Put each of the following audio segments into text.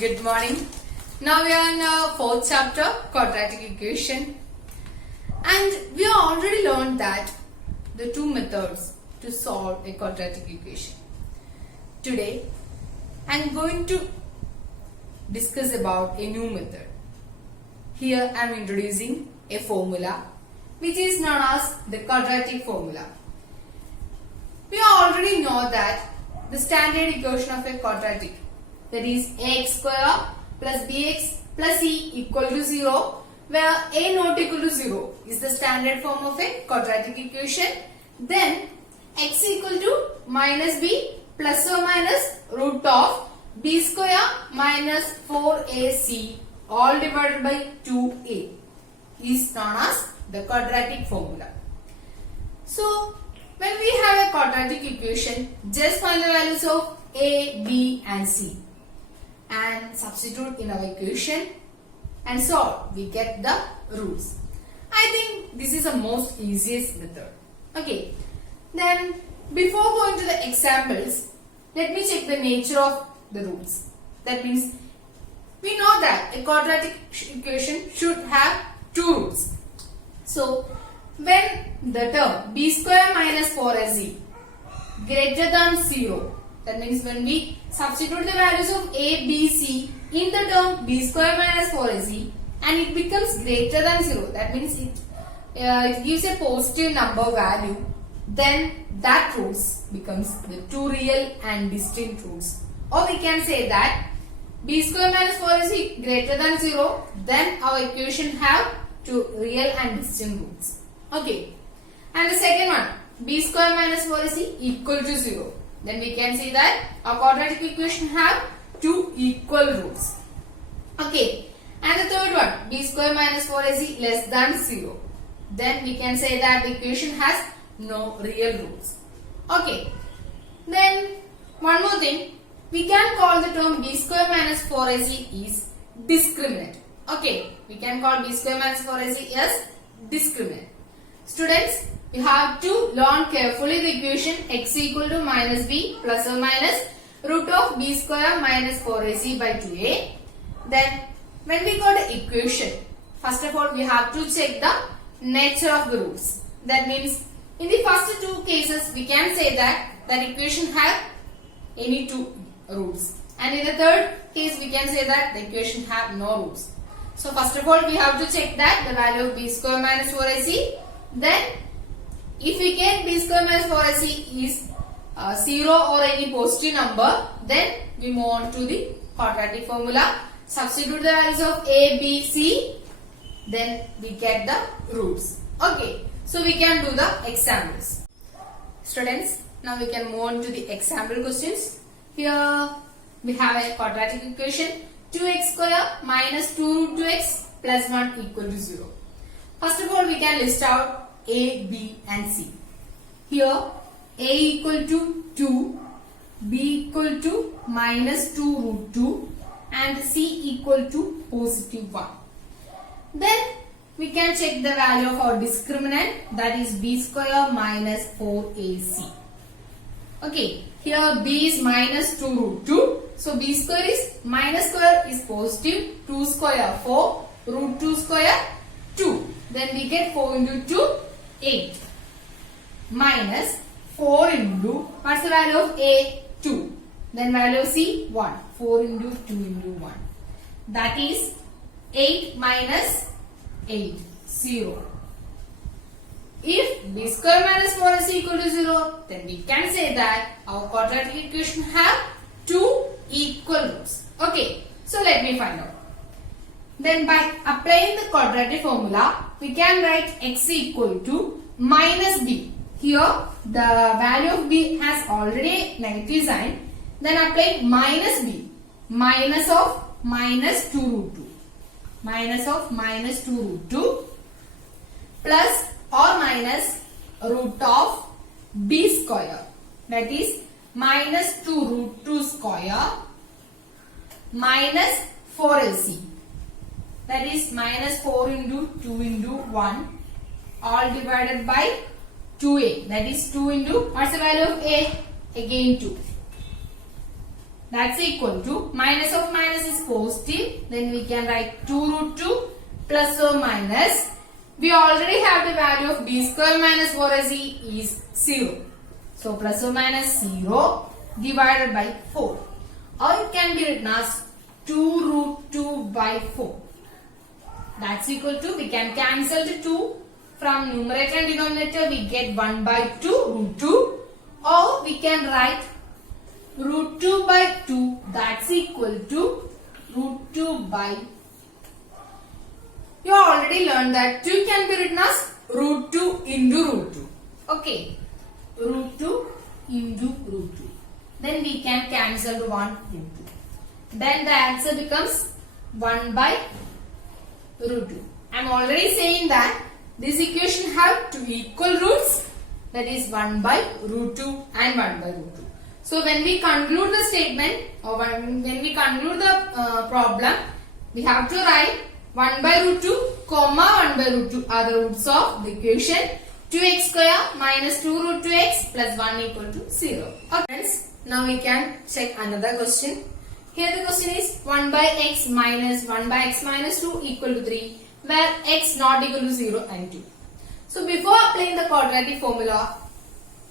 Good morning. Now we are in our fourth chapter, quadratic equation. And we have already learned that the two methods to solve a quadratic equation. Today, I am going to discuss about a new method. Here I am introducing a formula which is known as the quadratic formula. We already know that the standard equation of a quadratic, that is ax square plus bx plus c equal to 0, where a not equal to 0 is the standard form of a quadratic equation. Then x equal to minus b plus or minus root of b square minus 4ac all divided by 2a is known as the quadratic formula. So when we have a quadratic equation, just find the values of a, b and c and substitute in our equation and solve. We get the roots. I think this is the most easiest method. Okay. Then before going to the examples, let me check the nature of the roots. That means we know that a quadratic equation should have two roots. So when the term b square minus 4ac greater than 0, that means when we substitute the values of a, b, c in the term b square minus 4ac and it becomes greater than 0, that means it gives a positive number value, then that roots becomes the two real and distinct roots. Or we can say that b square minus 4ac greater than 0, then our equation have two real and distinct roots. Okay. And the second one, b square minus 4ac equal to 0. Then we can see that our quadratic equation have two equal roots. Okay. And the third one, b square minus 4ac less than 0. Then we can say that the equation has no real roots. Okay. Then one more thing, we can call the term b square minus 4ac is discriminant. Okay. We can call b square minus 4ac as discriminant. Students, you have to learn carefully the equation x equal to minus b plus or minus root of b square minus 4ac by 2a. Then when we got the equation, first of all we have to check the nature of the roots. That means in the first two cases we can say that equation have any two roots. And in the third case we can say that the equation have no roots. So first of all we have to check that the value of b square minus 4ac. Then if we get b square minus 4ac is 0 or any positive number, then we move on to the quadratic formula. Substitute the values of a, b, c, then we get the roots. Okay, so we can do the examples. Students, now we can move on to the example questions. Here we have a quadratic equation 2x square minus 2 root 2x plus 1 equal to 0. First of all, we can list out a, b and c. Here a equal to 2, b equal to minus 2 root 2 and c equal to positive 1. Then we can check the value of our discriminant, that is b square minus 4ac. Okay, here b is minus 2 root 2. So b square is minus square is positive, 2 square 4, root 2 square 2. Then we get 4 into 2, 8. Minus 4 into, what's the value of a? 2. Then value of c? 1. 4 into 2 into 1. That is 8 minus 8, 0. If b square minus 4 is equal to 0, then we can say that our quadratic equation have two equal roots. Okay, so let me find out. Then by applying the quadratic formula, we can write x equal to minus b. Here the value of b has already negative sign. Then apply minus b. Minus of minus 2 root 2. Minus of minus 2 root 2 plus or minus root of b square. That is minus 2 root 2 square minus 4ac. That is minus 4 into 2 into 1 all divided by 2a. That is 2 into, what's the value of a? Again 2. That's equal to minus of minus is positive. Then we can write 2 root 2 plus or minus. We already have the value of b square minus 4ac is 0. So plus or minus 0 divided by 4. Or it can be written as 2 root 2 by 4. That's equal to, we can cancel the 2 from numerator and denominator. We get 1 by 2 root 2. Or we can write root 2 by 2, that's equal to root 2 by. You already learned that 2 can be written as root 2 into root 2. Okay. Root 2 into root 2. Then we can cancel 1 root 2. Then the answer becomes 1 by root 2. I am already saying that this equation have two equal roots. That is 1 by root 2 and 1 by root 2. So when we conclude the statement or when we conclude the problem, we have to write 1 by root 2 comma 1 by root 2 are the roots of the equation 2x square minus 2 root 2x plus 1 equal to 0. Okay friends, now we can check another question. Here the question is 1 by x minus 1 by x minus 2 equal to 3 where x not equal to 0 and 2. So before applying the quadratic formula,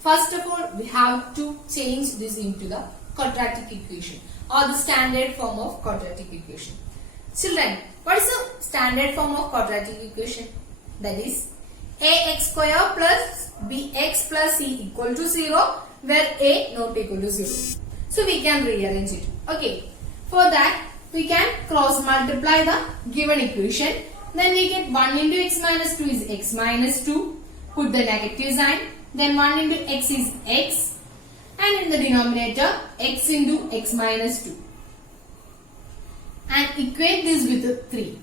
first of all, we have to change this into the quadratic equation or the standard form of quadratic equation. Children, what is the standard form of quadratic equation? That is ax square plus bx plus c equal to 0 where a not equal to 0. So we can rearrange it. Okay. For that, we can cross multiply the given equation. Then we get 1 into x minus 2 is x minus 2. Put the negative sign. Then 1 into x is x. And in the denominator, x into x minus 2. And equate this with 3.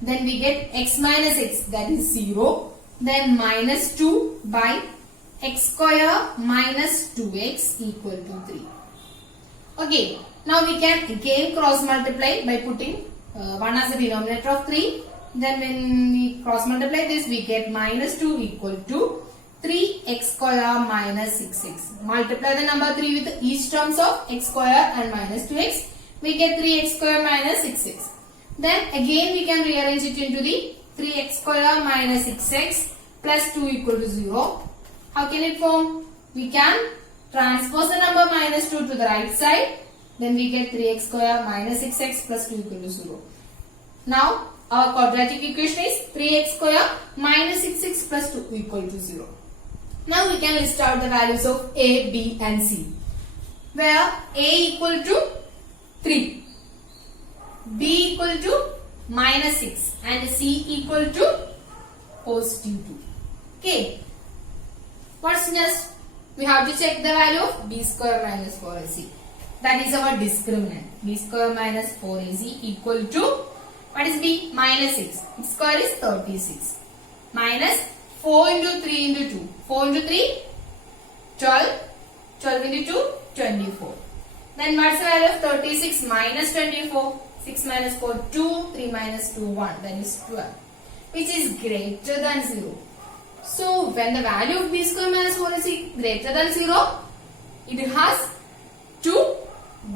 Then we get x minus x, that is 0. Then minus 2 by x square minus 2x equal to 3. Okay. Now we can again cross multiply by putting 1 as a denominator of 3. Then when we cross multiply this, we get minus 2 equal to 3x square minus 6x. Multiply the number 3 with each terms of x square and minus 2x. We get 3x square minus 6x. Then again we can rearrange it into the 3x square minus 6x plus 2 equal to 0. How can it form? We can transpose the number minus 2 to the right side. Then we get 3x square minus 6x plus 2 equal to 0. Now our quadratic equation is 3x square minus 6x plus 2 equal to 0. Now we can list out the values of a, b and c. Where a equal to 3, b equal to minus 6 and c equal to positive 2. Okay. What's next? We have to check the value of b square minus 4ac. That is our discriminant. B square minus 4ac equal to, what is b? Minus 6. Its square is 36. Minus 4 into 3 into 2. 4 into 3, 12. 12 into 2, 24. Then what's the value of 36 minus 24? 6 minus 4, 2. 3 minus 2, 1. That is 12. Which is greater than 0. So when the value of b square minus 4ac greater than 0, it has two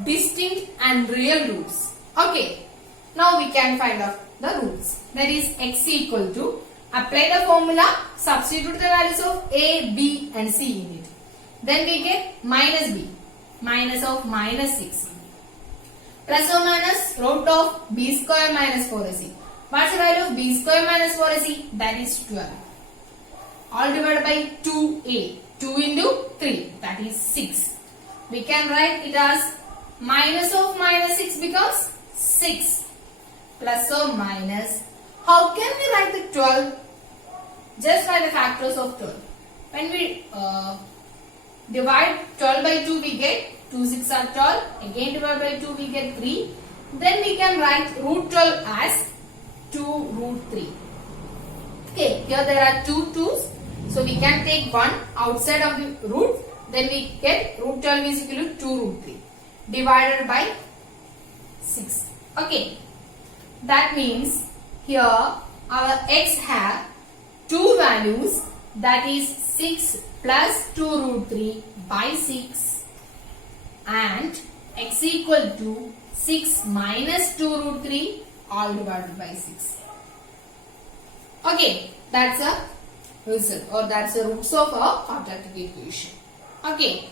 distinct and real roots. Okay. Now we can find out the roots. That is x equal to, apply the formula, substitute the values of a, b and c in it. Then we get minus b, minus of minus 6. Plus or minus root of b square minus 4ac. What's the value of b square minus 4ac? That is 12. All divided by 2a. 2 into 3, that is 6. We can write it as minus of minus 6 becomes 6. Plus or minus. How can we write the 12? Just by the factors of 12. When we divide 12 by 2, we get 2 6 are 12. Again divide by 2, we get 3. Then we can write root 12 as 2 root 3. Okay, here there are two 2's. So we can take one outside of the root. Then we get root 12 is equal to 2 root 3. Divided by 6. Okay. That means here our x have two values, that is 6 plus 2 root 3 by 6 and x equal to 6 minus 2 root 3 all divided by 6. Okay, that's a result or that's the roots of a quadratic equation. Okay.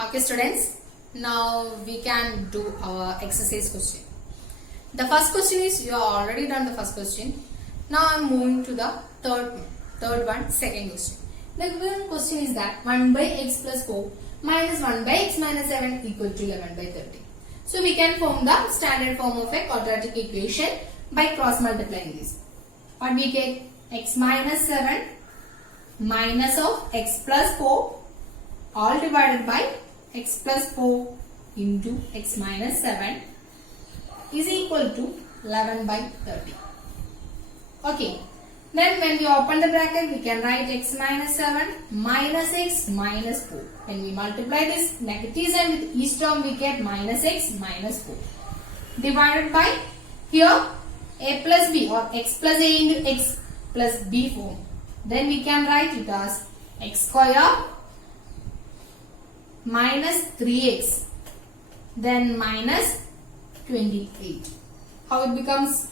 Okay students, now we can do our exercise question. The first question is, you have already done the first question. Now I am moving to the third one, second question. The given question is that 1 by x plus 4 minus 1 by x minus 7 equal to 11 by 30. So we can form the standard form of a quadratic equation by cross multiplying this. What we get? X minus 7 minus of x plus 4 all divided by x plus 4 into x minus 7 is equal to 11 by 30. Okay. Then when we open the bracket, we can write x minus 7 minus x minus 4. When we multiply this negative sign with each term, we get minus x minus 4. Divided by here a plus b or x plus a into x plus b form. Then we can write it as x square minus 3x then minus 28. How it becomes?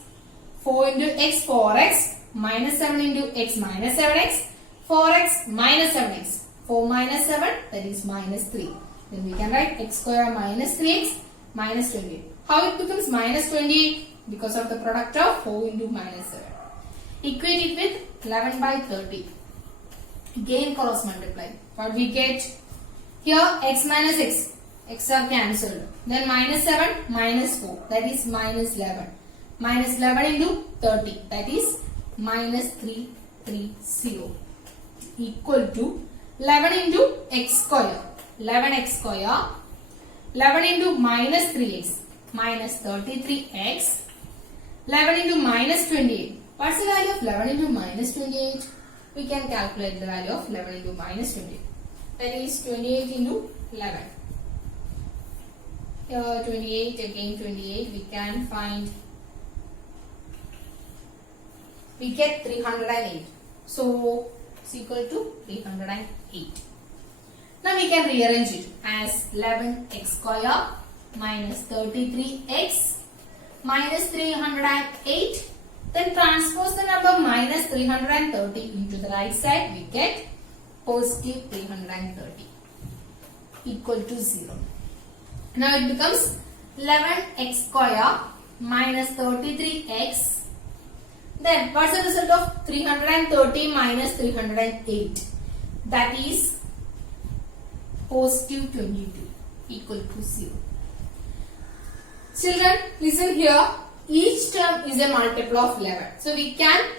4 into x 4x minus 7 into x minus 7x 4x minus 7x 4 minus 7 that is minus 3. Then we can write x square minus 3x minus 28. How it becomes minus 28? Because of the product of 4 into minus 7. Equate it with 11 by 30. Again cross multiply. What we get? Here x minus x are cancelled. Then minus 7 minus 4 that is minus 11. Minus 11 into 30 that is minus 330 equal to 11 into x square. 11x square 11 into minus 3x minus 33x 11 into minus 28. What's the value of 11 into minus 28? We can calculate the value of 11 into minus 28. That is 28 into 11. Here 28 again 28 we can find. We get 308. So it's equal to 308. Now we can rearrange it as 11x square minus 33x minus 308. Then transpose the number minus 330 into the right side. We get positive 330 equal to 0. Now it becomes 11x square minus 33x. Then what's the result of 330 minus 308? That is positive 22 equal to 0. Children, listen here. Each term is a multiple of 11. So we can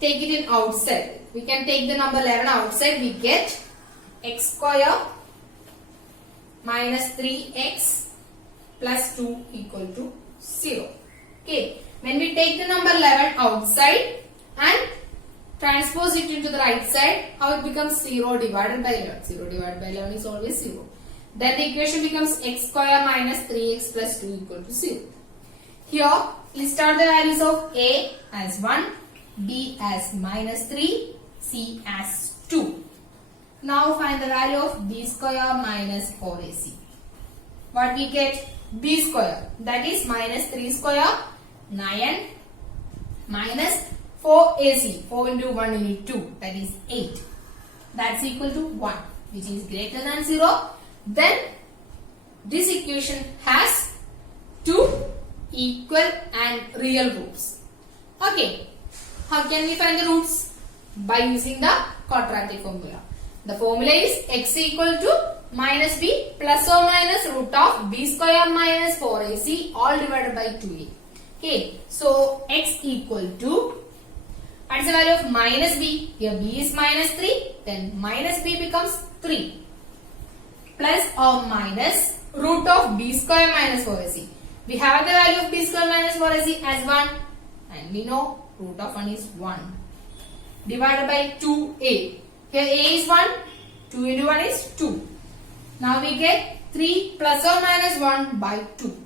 take it in outside. We can take the number 11 outside. We get x square minus 3x plus 2 equal to 0. Okay. When we take the number 11 outside and transpose it into the right side, how it becomes 0 divided by 11. 0 divided by 11 is always 0. Then the equation becomes x square minus 3x plus 2 equal to 0. Here, list out the values of a as 1, b as minus 3, c as 2. Now find the value of b square minus 4ac. What we get? B square, that is minus 3 square 9 minus 4ac, 4 into 1 into 2, that is 8. That's equal to 1, which is greater than 0. Then this equation has two equal and real roots. Okay, how can we find the roots? By using the quadratic formula. The formula is x equal to minus b plus or minus root of b square minus 4ac all divided by 2a. Okay, so x equal to, what is the value of minus b? Here b is minus 3, then minus b becomes 3 plus or minus root of b square minus 4ac. We have the value of b square minus 4ac as 1 and we know root of 1 is 1 divided by 2a. Here a is 1, 2 into 1 is 2. Now we get 3 plus or minus 1 by 2.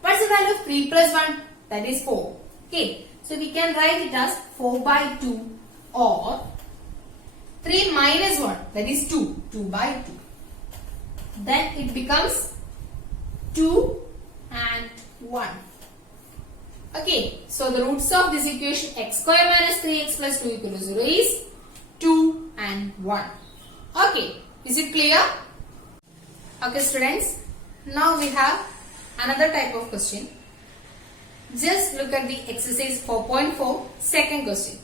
What's the value of 3 plus 1? That is 4. Okay, so we can write it as 4 by 2 or 3 minus 1, that is 2, 2 by 2. then it becomes 2 and 1. Okay, so the roots of this equation x square minus 3x plus 2 equal to 0 is 2 and 1. Okay, is it clear? Okay students, now we have another type of question. Just look at the exercise 4.4, second question.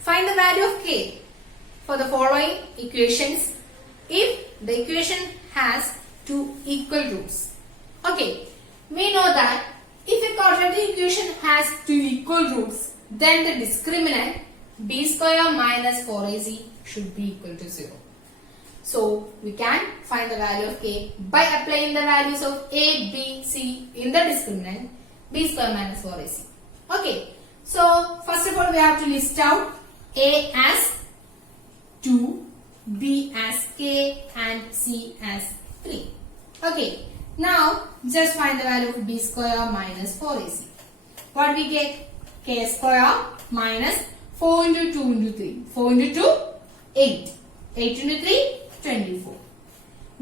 Find the value of k for the following equations if the equation has two equal roots. Okay, we know that if a quadratic equation has two equal roots, then the discriminant b square minus 4ac should be equal to 0. So, we can find the value of k by applying the values of a, b, c in the discriminant b square minus 4ac. Okay, so first of all we have to list out a as 2, b as k and c as 3. Okay, now just find the value of b square minus 4ac. What we get? K square minus 4 into 2 into 3. 4 into 2, 8. 8 into 3, 24.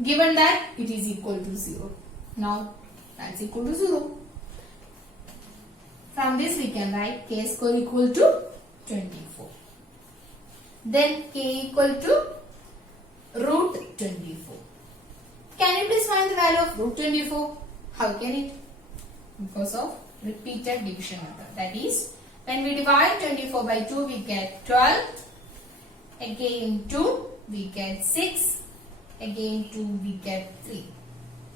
Given that it is equal to 0. Now that's equal to 0. From this we can write k square equal to 24. Then k equal to root 24. Can you please find the value of root 24? How can it? Because of repeated division method. That is, when we divide 24 by 2 we get 12. Again 2 we get 6. Again 2 we get 3.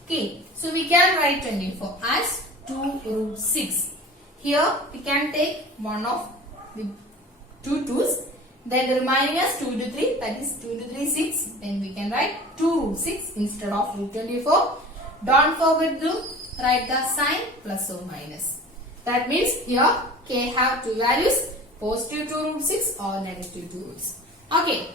Okay, so we can write 24 as 2 root 6. Here we can take one of the two 2's. Then the remaining is 2 into 3, that is 2 into 3 6. Then we can write 2 root 6 instead of root 24. Don't forget to write the sign plus or minus. That means here k have two values, positive 2 root 6 or negative 2 roots. Okay.